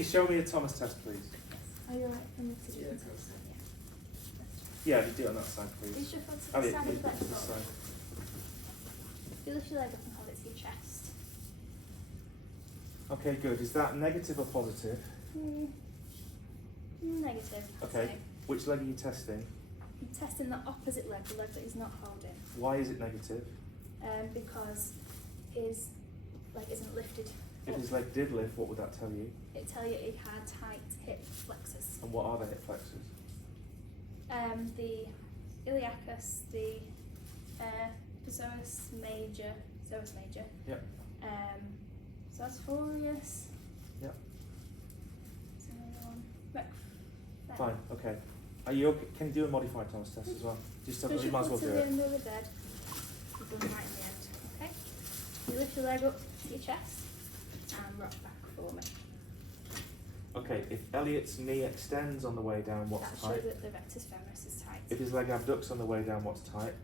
you show me a Thomas test, please? Are you alright for me to do it? Yeah, if you do it on that side, You please. should put Oh, the yeah, side of this the side. You lift your leg up and hold it to your chest. Okay, good. Is that negative or positive? Negative. I'd Okay. say. Which leg are you testing? I'm testing the opposite leg, the leg that he's not holding. Why is it negative? Because his leg isn't lifted. If his leg did lift, what would that tell you? It'd tell you he had tight hip flexors. And what are the hip flexors? The iliacus, the psoas major, Yep. sartorius. Yep. What's the other one? There. Fine, okay. Are you okay? Can you do a modified Thomas test as well? Just Push you your might as well foot do to the it. end of the bed. You've done right in the end. Okay. You lift your leg up to your chest and rock back for me. Okay, if Elliot's knee extends on the way down, what's That tight? shows that the rectus femoris is tight. If his leg abducts on the way down, what's tight?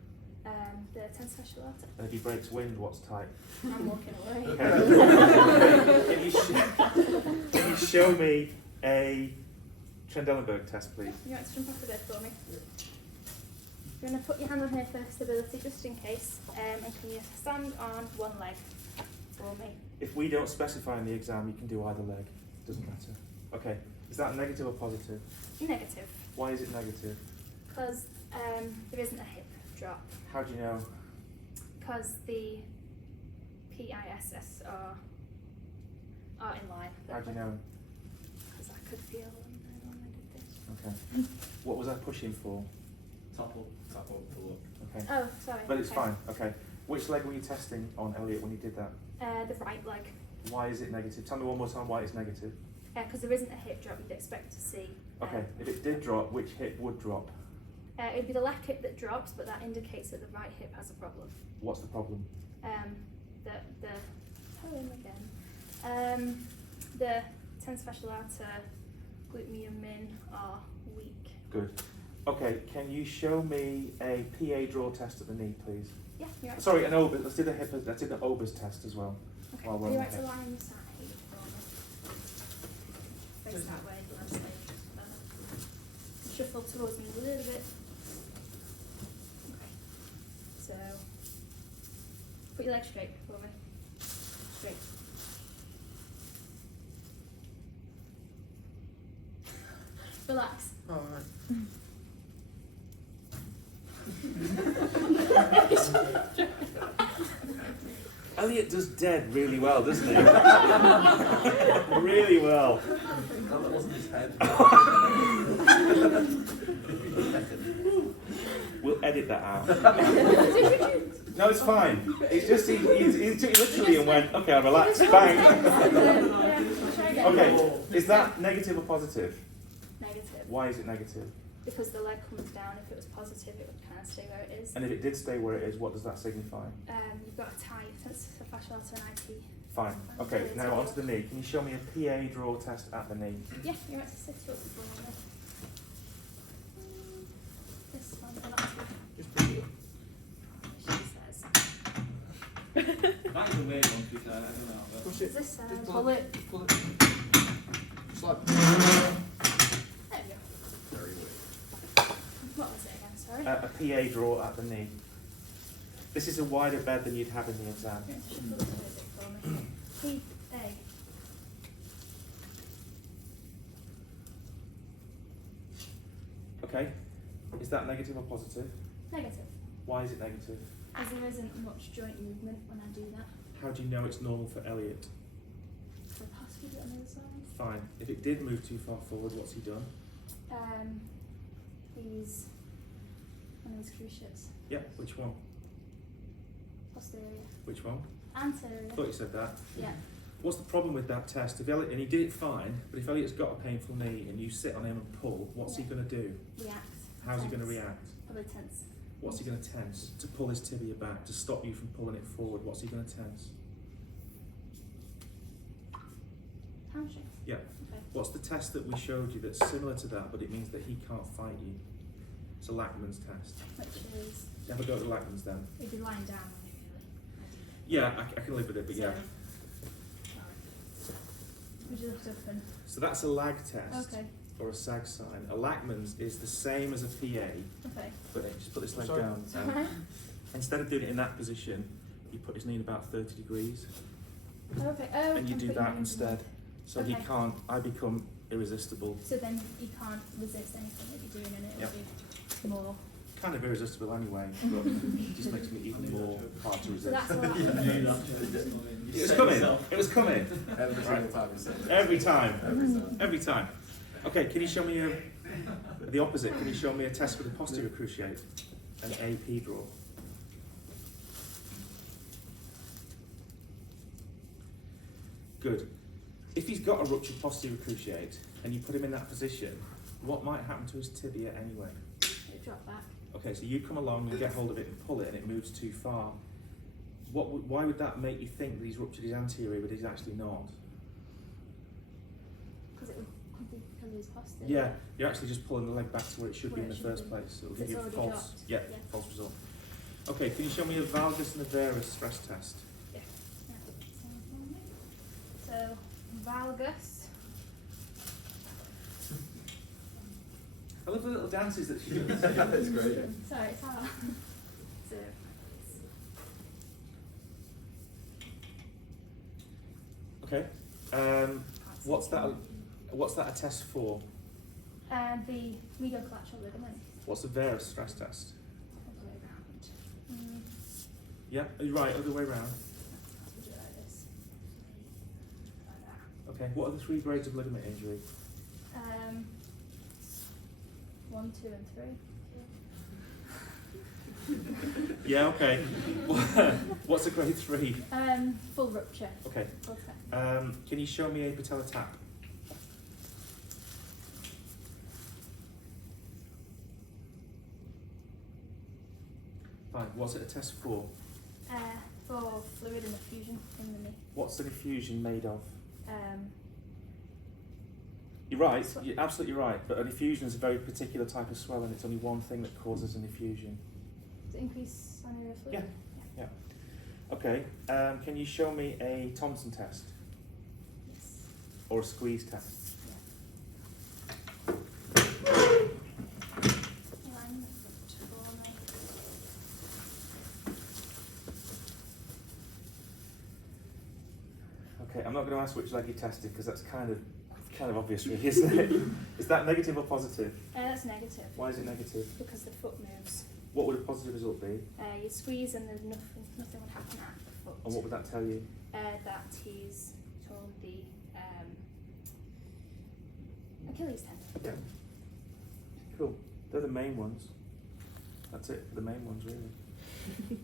The tens fasciolata. And if he breaks wind, what's tight? I'm walking away. Okay. Can you show me a Trendelenberg test, please? You want to jump off the bed for me? You're going to put your hand on here for stability just in case. And can you stand on one leg for me? If we don't specify in the exam, you can do either leg. Doesn't matter. Okay. Is that negative or positive? Negative. Why is it negative? Because there isn't a hip drop. How do you know? Because the PISS are in line. How do you know? Because I could feel them when I did this. Okay. What was I pushing for? Top up, pull up. Okay. Oh, sorry. But it's okay. fine. Okay. Which leg were you testing on, Elliot, when you did that? The right leg. Why is it negative? Tell me one more time why it's negative. Because there isn't a hip drop you'd expect to see. Okay. If it did drop, which hip would drop? It'd be the left hip that drops, but that indicates that the right hip has a problem. What's the problem? Tell him again. The tens fasciolata, gluteum min are weak. Good. Okay, can you show me a PA draw test at the knee, please? Yeah, you're right. Sorry, an Obers. Let's do the hip. Let's do the Obers test as well. Okay. While we're Are you on right the to hip. lie on your side? Face that way, nicely. Shuffle towards me a little bit. Okay. So, put your legs straight for me. Straight. Relax. Alright. Elliot does dead really well, doesn't he? Really well. No, that wasn't his head. We'll edit that out. No, it's fine. It's just he took it literally and went, okay, I'll relax, bang. Okay, is that negative or positive? Negative. Why is it negative? Because the leg comes down. If it was positive, it would kind of stay where it is. And if it did stay where it is, what does that signify? You've got a tie, tens fasciolata and IT. Fine. Okay, now onto the knee. Can you show me a PA draw test at the knee? Yeah, you're right to sit up for me. This one, or that one. She says. That is a weird one, to be fair, I don't know. But Push it. This Just pull it. Pull it. Just like. There we go. Very weird. What was it again? Sorry. A PA draw at the knee. This is a wider bed than you'd have in the exam. Yeah, shuffle it a little bit for me. PA. Okay. Is that negative or positive? Negative. Why is it negative? As there isn't much joint movement when I do that. How do you know it's normal for Elliot? I'll pass with it on the other side. Fine. If it did move too far forward, what's he done? He's one of his cruciates. Yeah, which one? Posterior. Which one? Anterior. I thought you said that. Yeah. What's the problem with that test? If Elliot, and he did it fine, but if Elliot's got a painful knee and you sit on him and pull, what's he going to do? React. How's he going to Tense. react? Probably tense. What's he going to tense? To pull his tibia back, to stop you from pulling it forward, what's he going to tense? Hamstring. Yeah. Okay. What's the test that we showed you that's similar to that, but it means that he can't fight you? It's a Lackman's test. Which is, You have a go at the Lackman's then? we'd be lying down on it, really. Yeah, I can live with it, but yeah. So, Would you lift up and... So that's a lag test Okay, or a sag sign. A Lachman's is the same as a PA, okay. but just put this leg Sorry. down. Sorry. Instead of doing it in that position, you put his knee in about 30 degrees, Okay, oh, and you I'm do putting that my instead. So he Okay. can't. I become irresistible. So then you can't resist anything that you're doing and it'll Yep. be more. Kind of irresistible anyway, but it just makes me even more hard to So resist. that's what You knew that. It was coming. It was coming. Every single time you say it. Every time. Every time. Every time. Okay, can you show me the opposite? Can you show me a test for the posterior cruciate? An AP draw. Good. If he's got a ruptured posterior cruciate and you put him in that position, what might happen to his tibia anyway? it drop back. Okay, so you come along, you get hold of it and pull it, and it moves too far. Why would that make you think that he's ruptured his anterior, but he's actually not? Because it would be because of his posture. Yeah, you're actually just pulling the leg back to where it should be Where in it the should first be. place. It'll So give you a it's false, already yeah, dropped. Yeah. false result. Okay, can you show me a Valgus and a Varus stress test? Yeah. So, Valgus. I love the little dances that she does. That's great. Sorry, it's hard. So, Okay, what's that a test for? the medial collateral ligament. What's a Varus stress test? Other way around. Yeah, you're right, other way around. We'll do it like this. Like that. Okay, what are the 3 grades of ligament injury? 1, 2, and 3. Yeah, okay. What's a grade 3? Full rupture. Okay. Full tap. Can you show me a Patellar Tap? Fine. What's it a test for? For fluid and effusion in the knee. What's an effusion made of? Um, You're right, you're absolutely right, but an effusion is a very particular type of swelling. It's only one thing that causes an effusion. does it increase annular fluid? Yeah. Okay, can you show me a Thompson test Yes. or a squeeze test? Line for me. Okay, I'm not going to ask which leg you tested because that's kind of obvious, really, isn't it? Is that negative or positive? That's negative. Why is it negative? Because the foot moves. What would a positive result be? You squeeze and there's nothing would happen at the foot. And what would that tell you? That he's torn the Achilles tendon. Okay. Cool. They're the main ones. That's it for the main ones, really.